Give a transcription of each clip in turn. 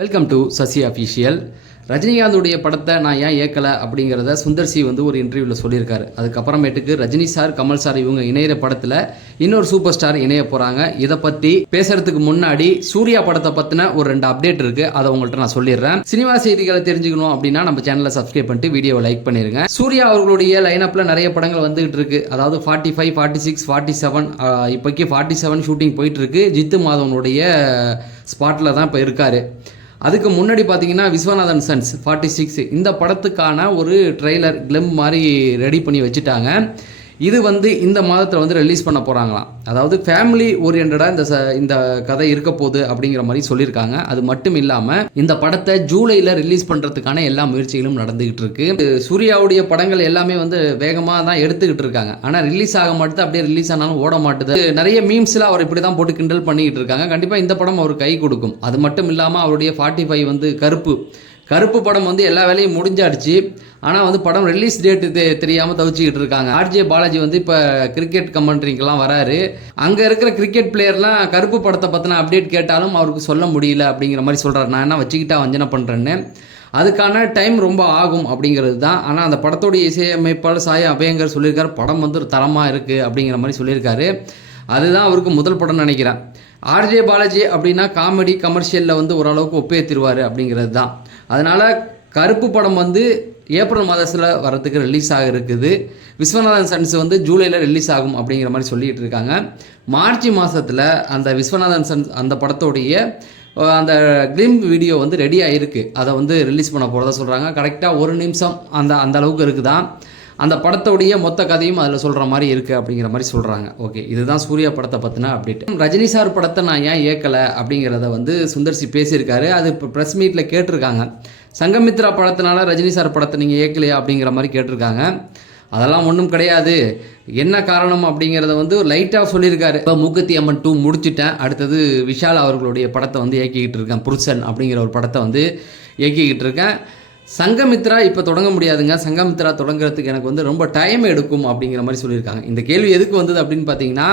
Welcome to Sasi official. ரஜினிகாந்துடைய படத்தை நான் ஏன் ஏற்கலை அப்படிங்கிறத சுந்தர் சி ஒரு இன்டர்வியூவில் சொல்லியிருக்காரு. அதுக்கப்புறமேட்டுக்கு ரஜினி சார், கமல் சார் இவங்க இணையிற படத்தில் இன்னொரு சூப்பர் ஸ்டார் இணைய போகிறாங்க. இதை பற்றி பேசுறதுக்கு முன்னாடி சூர்யா படத்தை பற்றின ஒரு 2 அப்டேட் இருக்குது. அதை உங்கள்கிட்ட நான் சொல்லிடுறேன். சினிமா செய்திகளை தெரிஞ்சுக்கணும் அப்படின்னா நம்ம சேனலை சப்ஸ்கிரைப் பண்ணிட்டு வீடியோவை லைக் பண்ணிடுங்க. சூர்யா அவர்களுடைய லைனப்பில் நிறைய படங்கள் வந்துகிட்டு இருக்கு. அதாவது 45, 46, 47 இப்போக்கி 47 ஷூட்டிங் போயிட்டு இருக்கு. ஜித்து மாதவனுடைய ஸ்பாட்டில் தான் இப்போ இருக்காரு. அதுக்கு முன்னாடி பார்த்தீங்கன்னா விஸ்வநாதன் சன்ஸ் 46 இந்த படத்துக்கான ஒரு ட்ரெய்லர் கிளம் மாதிரி ரெடி பண்ணி வச்சுட்டாங்க. இது இந்த மாதத்தில் ரிலீஸ் பண்ண போகிறாங்களாம். அதாவது ஃபேமிலி ஓரியன்டாக இந்த கதை இருக்க போகுது அப்படிங்கிற மாதிரி சொல்லியிருக்காங்க. அது மட்டும் இல்லாமல் இந்த படத்தை ஜூலையில் ரிலீஸ் பண்ணுறதுக்கான எல்லா முயற்சிகளும் நடந்துகிட்டு இருக்கு. சூர்யாவுடைய படங்கள் எல்லாமே வேகமாக தான் எடுத்துக்கிட்டு இருக்காங்க. ஆனால் ரிலீஸ் ஆக மாட்டுது. அப்படியே ரிலீஸ் ஆனாலும் ஓட மாட்டுது. நிறைய மீம்ஸில் அவர் இப்படி தான் போட்டு கிண்டல் பண்ணிக்கிட்டு இருக்காங்க. கண்டிப்பாக இந்த படம் அவர் கை கொடுக்கும். அது மட்டும் இல்லாமல் அவருடைய 45 கருப்பு படம் எல்லா வேலையும் முடிஞ்சாடுச்சு. ஆனால் படம் ரிலீஸ் டேட்டு தெரியாமல் தவிச்சிக்கிட்டு இருக்காங்க. ஆர்ஜே பாலாஜி இப்போ கிரிக்கெட் கமெண்ட்ரிங்கெல்லாம் வராரு. அங்கே இருக்கிற கிரிக்கெட் பிளேயர்லாம் கருப்பு படத்தை பற்றின அப்டேட் கேட்டாலும் அவருக்கு சொல்ல முடியல அப்படிங்கிற மாதிரி சொல்கிறார். நான் என்ன வச்சுக்கிட்டா வஞ்சனை பண்ணுறேன்னு. அதுக்கான டைம் ரொம்ப ஆகும் அப்படிங்கிறது தான். ஆனால் அந்த படத்தோடைய இசையமைப்பாளர் சாயா அபயங்கர் சொல்லியிருக்காரு, படம் தரமாக இருக்குது அப்படிங்கிற மாதிரி சொல்லியிருக்காரு. அதுதான் அவருக்கு முதல் படம் நினைக்கிறேன். ஆர்ஜே பாலாஜி அப்படின்னா காமெடி கமர்ஷியலில் ஓரளவுக்கு ஒப்பேத்திருவார் அப்படிங்கிறது தான். அதனால் கருப்பு படம் ஏப்ரல் மாதத்தில் வரத்துக்கு ரிலீஸ் ஆக இருக்குது. விஸ்வநாதன் சன்ஸ் ஜூலையில் ரிலீஸ் ஆகும் அப்படிங்கிற மாதிரி சொல்லிகிட்டு இருக்காங்க. மார்ச் மாதத்தில் அந்த விஸ்வநாதன் சன்ஸ் அந்த படத்தோடைய அந்த கிளிம் வீடியோ ரெடி ஆகிருக்கு. அதை ரிலீஸ் பண்ண போகிறதா சொல்கிறாங்க. கரெக்டாக 1 நிமிஷம் அந்த அளவுக்கு இருக்குதான். அந்த படத்தோடைய மொத்த கதையும் அதில் சொல்கிற மாதிரி இருக்குது அப்படிங்கிற மாதிரி சொல்கிறாங்க. ஓகே, இதுதான் சூர்யா படத்தை பற்றின அப்டேட். ரஜினி சார் படத்தை நான் ஏன் ஏற்கலை அப்படிங்கிறத சுந்தர் சி பேசியிருக்காரு. அது இப்போ ப்ரெஸ் மீட்டில் கேட்டிருக்காங்க. சங்கமித்ரா படத்தினால ரஜினி சார் படத்தை நீங்கள் ஏற்கலையா அப்படிங்கிற மாதிரி கேட்டிருக்காங்க. அதெல்லாம் ஒன்றும் கிடையாது. என்ன காரணம் அப்படிங்கிறத லைட்டாக சொல்லியிருக்காரு. இப்போ மூக்குத்தி அம்மன் 2 முடிச்சுட்டேன். அடுத்தது விஷால் அவர்களுடைய படத்தை இயக்கிக்கிட்டு இருக்கேன். புருஷன் அப்படிங்கிற ஒரு படத்தை இயக்கிக்கிட்டு இருக்கேன். சங்கமித்ரா இப்போ தொடங்க முடியாதுங்க. சங்கமித்ரா தொடங்குறதுக்கு எனக்கு ரொம்ப டைம் எடுக்கும் அப்படிங்கிற மாதிரி சொல்லியிருக்காங்க. இந்த கேள்வி எதுக்கு வந்தது அப்படின்னு பார்த்தீங்கன்னா,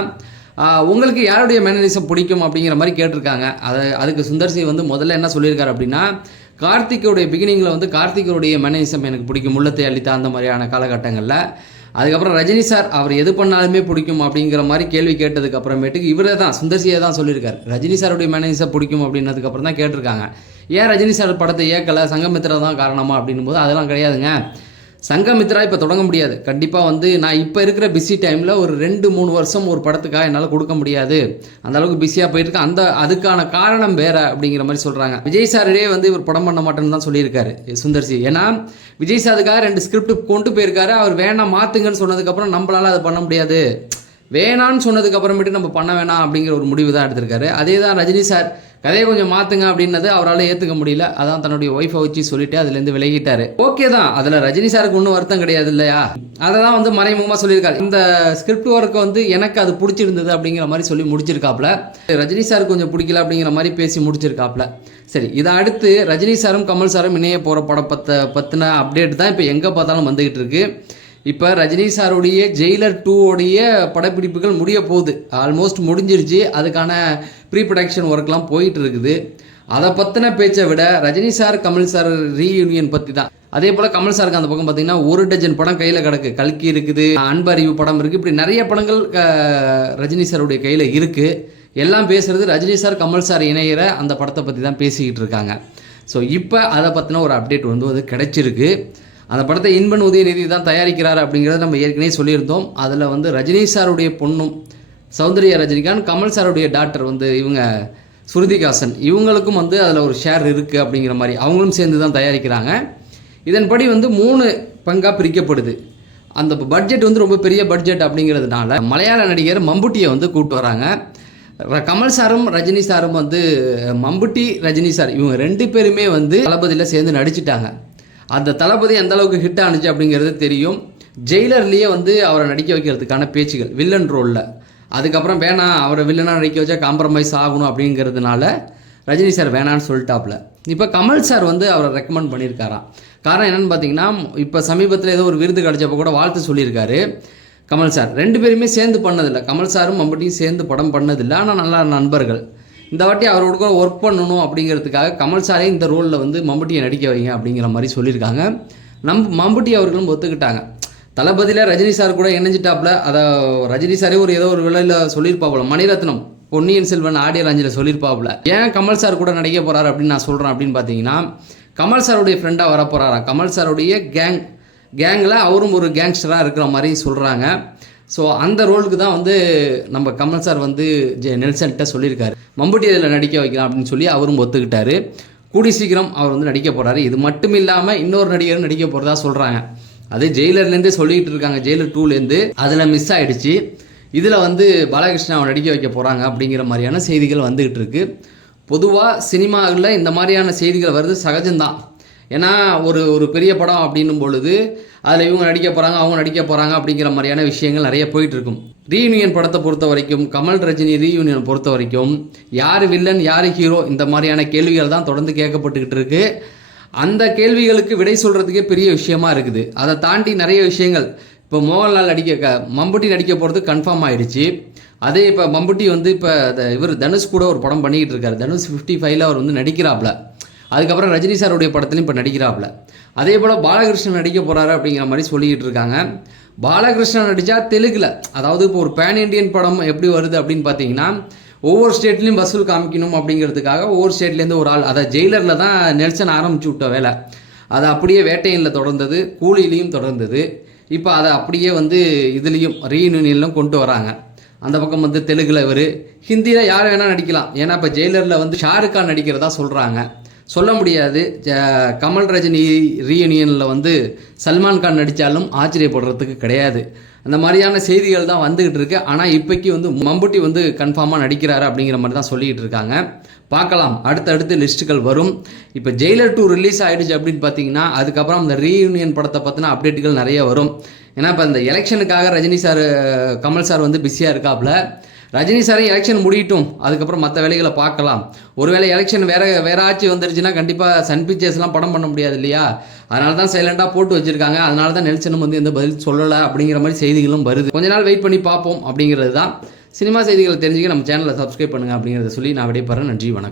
உங்களுக்கு யாருடைய மேனரிசம் பிடிக்கும் அப்படிங்கிற மாதிரி கேட்டிருக்காங்க. அதுக்கு சுந்தர் சி முதல்ல என்ன சொல்லியிருக்காரு அப்படின்னா, கார்த்திகோடைய பிகினிங்கில் கார்த்திகோடைய மேனரிசம் எனக்கு பிடிக்கும், முள்ளத்தை அளித்தா அந்த மாதிரியான காலகட்டங்களில். அதுக்கப்புறம் ரஜினி சார் அவர் எது பண்ணாலுமே பிடிக்கும் அப்படிங்கிற மாதிரி கேள்வி கேட்டதுக்கு அப்புறமேட்டுக்கு இவரே தான் சுந்தர்சியை தான் சொல்லியிருக்காரு. ரஜினி சாருடைய மேனேஜர் பிடிக்கும் அப்படின்னதுக்கப்புறம் தான் கேட்டிருக்காங்க, ஏன் ரஜினி சார் படத்தை ஏற்கலை, சங்கமித்ரா தான் காரணமா அப்படின்னும் போது அதெல்லாம் கிடையாதுங்க. சங்கமித்ரா இப்போ தொடங்க முடியாது. கண்டிப்பாக நான் இப்போ இருக்கிற பிஸி டைமில் ஒரு 2-3 வருஷம் ஒரு படத்துக்காக என்னால் கொடுக்க முடியாது. அந்த அளவுக்கு பிஸியாக போயிட்டுருக்கு. அதுக்கான காரணம் வேறு அப்படிங்கிற மாதிரி சொல்கிறாங்க. விஜய் சாரே இவர் படம் பண்ண மாட்டேன்னு தான் சொல்லியிருக்காரு சுந்தர் சி. ஏன்னா விஜய் சாருக்காக 2 ஸ்கிரிப்ட் கொண்டு போயிருக்காரு. அவர் வேணாம் மாற்றுங்கன்னு சொன்னதுக்கப்புறம் நம்மளால் அதை பண்ண முடியாது, வேணான்னு சொன்னதுக்கப்புறமேட்டு நம்ம பண்ண வேணாம் அப்படிங்கிற ஒரு முடிவு தான் எடுத்திருக்காரு. அதே தான் ரஜினி சார் கதையை கொஞ்சம் மாற்றுங்க அப்படின்னது அவரால் ஏற்றுக்க முடியல. அதான் தன்னுடைய ஒய்ஃபை வச்சு சொல்லிட்டு அதுலேருந்து விலகிட்டாரு. ஓகே தான், அதில் ரஜினி சாருக்கு ஒன்றும் வருத்தம் கிடையாது இல்லையா. அதை தான் மறைமுகமாக சொல்லியிருக்காரு. இந்த ஸ்கிரிப்ட் ஒர்க்கு எனக்கு அது பிடிச்சிருந்தது அப்படிங்கிற மாதிரி சொல்லி முடிச்சிருக்காப்புல. ரஜினி சார் கொஞ்சம் பிடிக்கல அப்படிங்கிற மாதிரி பேசி முடிச்சிருக்காப்புல. சரி, இதை அடுத்து ரஜினி சாரும் கமல் சாரும் இணைய போகிற படம் பற்றின அப்டேட் தான் இப்போ எங்கே பார்த்தாலும் வந்துகிட்டு இருக்கு. இப்போ ரஜினி சாருடைய ஜெயிலர் 2 படப்பிடிப்புகள் முடிய போகுது. ஆல்மோஸ்ட் முடிஞ்சிருச்சு. அதுக்கான ப்ரீ ப்ரொடக்ஷன் ஒர்க்லாம் போயிட்டு இருக்குது. அதை பற்றின பேச்சை விட Rajini sir Kamal sir reunion பற்றி தான். அதே போல் கமல் சாருக்கு அந்த பக்கம் பார்த்தீங்கன்னா 1 டஜன் படம் கையில் கிடக்கு. கல்கி இருக்குது, அன்பறிவு படம் இருக்குது. இப்படி நிறைய படங்கள் ரஜினி சாருடைய கையில் இருக்குது. எல்லாம் பேசுகிறது ரஜினி சார் கமல் சார் இணையிற அந்த படத்தை பற்றி தான் பேசிக்கிட்டு இருக்காங்க. ஸோ இப்போ அதை பற்றின ஒரு அப்டேட் அது கிடைச்சிருக்கு. அந்த படத்தை இன்பன் உதயநிதி தான் தயாரிக்கிறார் அப்படிங்கிறத நம்ம ஏற்கனவே சொல்லியிருந்தோம். அதில் ரஜினி சாருடைய பொண்ணும் சௌந்தர்யா ரஜினிகாந்த், கமல் சாருடைய டாக்டர் இவங்க ஸ்ருதிகாசன், இவங்களுக்கும் அதில் ஒரு ஷேர் இருக்குது அப்படிங்கிற மாதிரி அவங்களும் சேர்ந்து தான் தயாரிக்கிறாங்க. இதன்படி 3 பங்காக பிரிக்கப்படுது. அந்த பட்ஜெட் ரொம்ப பெரிய பட்ஜெட் அப்படிங்கிறதுனால மலையாள நடிகர் மம்புட்டியை கூப்பிட்டு வராங்க. கமல் சாரும் ரஜினி சாரும் மம்புட்டி ரஜினி சார் இவங்க 2 பேருமே தளபதியில் சேர்ந்து நடிச்சிட்டாங்க. அந்த தளபதி எந்த அளவுக்கு ஹிட் ஆனிச்சு அப்படிங்கிறது தெரியும். ஜெயிலர்லேயே அவரை நடிக்க வைக்கிறதுக்கான பேச்சுகள் வில்லன் ரோலில். அதுக்கப்புறம் வேணாம், அவரை வில்லனாக நடிக்க வச்சா காம்ப்ரமைஸ் ஆகணும் அப்படிங்கிறதுனால ரஜினி சார் வேணான்னு சொல்லிட்டாப்புல. இப்போ கமல் சார் அவரை ரெக்கமெண்ட் பண்ணியிருக்காராம். காரணம் என்னென்னு பார்த்தீங்கன்னா, இப்போ சமீபத்தில் ஏதோ ஒரு விருது கிடைச்சப்போ கூட வாழ்த்து சொல்லியிருக்காரு கமல் சார். 2 பேருமே சேர்ந்து பண்ணதில்லை. கமல் சாரும் மம்பட்டியும் சேர்ந்து படம் பண்ணதில்லை. ஆனால் நல்லா நண்பர்கள். இந்த வாட்டி அவரோட கூட ஒர்க் பண்ணணும் அப்படிங்கிறதுக்காக கமல் சாரே இந்த ரோலில் வந்து மம்புட்டியை நடிக்க வைங்க அப்படிங்கிற மாதிரி சொல்லியிருக்காங்க. மம்புட்டி அவர்களும் ஒத்துக்கிட்டாங்க. தளபதியில் ரஜினி சார் கூட இணைஞ்சிட்டாப்புல. அதை ரஜினி சாரே ஏதோ ஒரு விலையில் சொல்லியிருப்பாப்புல. மணிரத்னம் பொன்னியின் செல்வன் ஆடியோ லாஞ்சில் சொல்லியிருப்பாப்புல. ஏன் கமல் சார் கூட நடிக்க போகிறாரு அப்படின்னு நான் சொல்கிறேன் அப்படின்னு பார்த்தீங்கன்னா, கமல் சாருடைய ஃப்ரெண்டாக வர போகிறாராம். கமல் சாருடைய கேங்கில் அவரும் ஒரு கேங்ஸ்டராக இருக்கிற மாதிரி சொல்கிறாங்க. ஸோ அந்த ரோலுக்கு தான் வந்து நம்ம கமல் சார் வந்து நெல்சன்கிட்ட சொல்லியிருக்காரு, மம்புட்டி இதில் நடிக்க வைக்கலாம் அப்படின்னு சொல்லி அவரும் ஒத்துக்கிட்டாரு. கூடி சீக்கிரம் அவர் வந்து நடிக்க போகிறாரு. இது மட்டும் இல்லாமல் இன்னொரு நடிகரும் நடிக்க போகிறதா சொல்கிறாங்க. அது ஜெயிலர்லேருந்தே சொல்லிகிட்டு இருக்காங்க, ஜெயிலர் 2லேருந்து. அதில் மிஸ் ஆகிடுச்சு. இதில் வந்து பாலகிருஷ்ணாவை நடிக்க வைக்க போகிறாங்க அப்படிங்கிற மாதிரியான செய்திகள் வந்துக்கிட்டு இருக்கு. பொதுவாக சினிமாவில் இந்த மாதிரியான செய்திகள் வருது சகஜம்தான். ஏன்னா ஒரு பெரிய படம் அப்படின்னும் பொழுது அதில் இவங்க நடிக்க போகிறாங்க, அவங்க நடிக்க போகிறாங்க அப்படிங்கிற மாதிரியான விஷயங்கள் நிறைய போயிட்டுருக்கும். ரீயூனியன் படத்தை பொறுத்த வரைக்கும், கமல் ரஜினி ரீயூனியன் பொறுத்த வரைக்கும் யார் வில்லன் யார் ஹீரோ இந்த மாதிரியான கேள்விகள் தான் தொடர்ந்து கேட்கப்பட்டுக்கிட்டு இருக்கு. அந்த கேள்விகளுக்கு விடை சொல்கிறதுக்கே பெரிய விஷயமா இருக்குது. அதை தாண்டி நிறைய விஷயங்கள் இப்போ மோகன்லால் மம்புட்டி நடிக்க போகிறது கன்ஃபார்ம் ஆகிடுச்சு. அதே இப்போ மம்புட்டி வந்து இப்போ இவர் தனுஷ் கூட ஒரு படம் பண்ணிக்கிட்டு இருக்காரு. தனுஷ் 55 அவர் வந்து நடிக்கிறாப்புல. அதுக்கப்புறம் ரஜினி சாருடைய படத்துலையும் இப்போ நடிக்கிறாப்புல. அதே போல் பாலகிருஷ்ணன் நடிக்க போகிறாரு அப்படிங்கிற மாதிரி சொல்லிக்கிட்டு இருக்காங்க. பாலகிருஷ்ணன் நடித்தா தெலுங்கில், அதாவது இப்போ ஒரு பேன் இண்டியன் படம் எப்படி வருது அப்படின்னு பார்த்தீங்கன்னா, ஒவ்வொரு ஸ்டேட்லேயும் வசூல் காமிக்கணும் அப்படிங்கிறதுக்காக ஒவ்வொரு ஸ்டேட்லேருந்து ஒரு ஆள், அதை ஜெயிலரில் தான் நெல்சன் ஆரம்பிச்சு விட்ட வேலை. அதை அப்படியே வேட்டையனில் தொடர்ந்தது, கூலியிலையும் தொடர்ந்தது. இப்போ அதை அப்படியே வந்து இதுலேயும் ரீயூனியன்லாம் கொண்டு வராங்க. அந்த பக்கம் வந்து தெலுங்கில் இவர், ஹிந்தியில் யார் வேணால் நடிக்கலாம். ஏன்னா இப்போ ஜெயிலரில் வந்து ஷாருக் கான் நடிக்கிறதா சொல்கிறாங்க. சொல்ல முடியாது. கமல் ரஜினி ரீயூனியனில் வந்து சல்மான் கான் நடித்தாலும் ஆச்சரியப்படுறதுக்கு கிடையாது. அந்த மாதிரியான செய்திகள் தான் வந்துக்கிட்டு இருக்கு. ஆனால் இப்போக்கி வந்து மம்புட்டி வந்து கன்ஃபார்மாக நடிக்கிறாரு அப்படிங்கிற மாதிரி தான் சொல்லிக்கிட்டு இருக்காங்க. பார்க்கலாம், அடுத்தடுத்து லிஸ்ட்டுகள் வரும். இப்போ ஜெயிலர் 2 ரிலீஸ் ஆகிடுச்சு அப்படின்னு பார்த்தீங்கன்னா, அதுக்கப்புறம் அந்த ரீயூனியன் படத்தை பற்றின அப்டேட்டுகள் நிறைய வரும். ஏன்னா இப்போ இந்த எலெக்ஷனுக்காக ரஜினி சார் கமல் சார் வந்து பிஸியாக இருக்காப்புல. ரஜினி சாரே எலெக்ஷன் முடியட்டும், அதுக்கப்புறம் மற்ற வேலைகளை பார்க்கலாம். ஒருவேளை எலெக்ஷன் வேற ஆட்சி வந்துருச்சுன்னா கண்டிப்பாக சன் பிக்சர்ஸ்லாம் படம் பண்ண முடியாது இல்லையா? அதனால தான் சைலண்டாக போட்டு வச்சுருக்காங்க. அதனால தான் நெல்சனும் வந்து எந்த பதில் சொல்லலை அப்படிங்கிற மாதிரி செய்திகளும் வருது. கொஞ்ச நாள் வெயிட் பண்ணி பார்ப்போம் அப்படிங்கிறது தான். சினிமா செய்திகளை தெரிஞ்சுக்க நம்ம சேனலை சப்ஸ்கிரைப் பண்ணுங்கள் அப்படிங்கிறத சொல்லி நான் விடைபெறேன். நன்றி, வணக்கம்.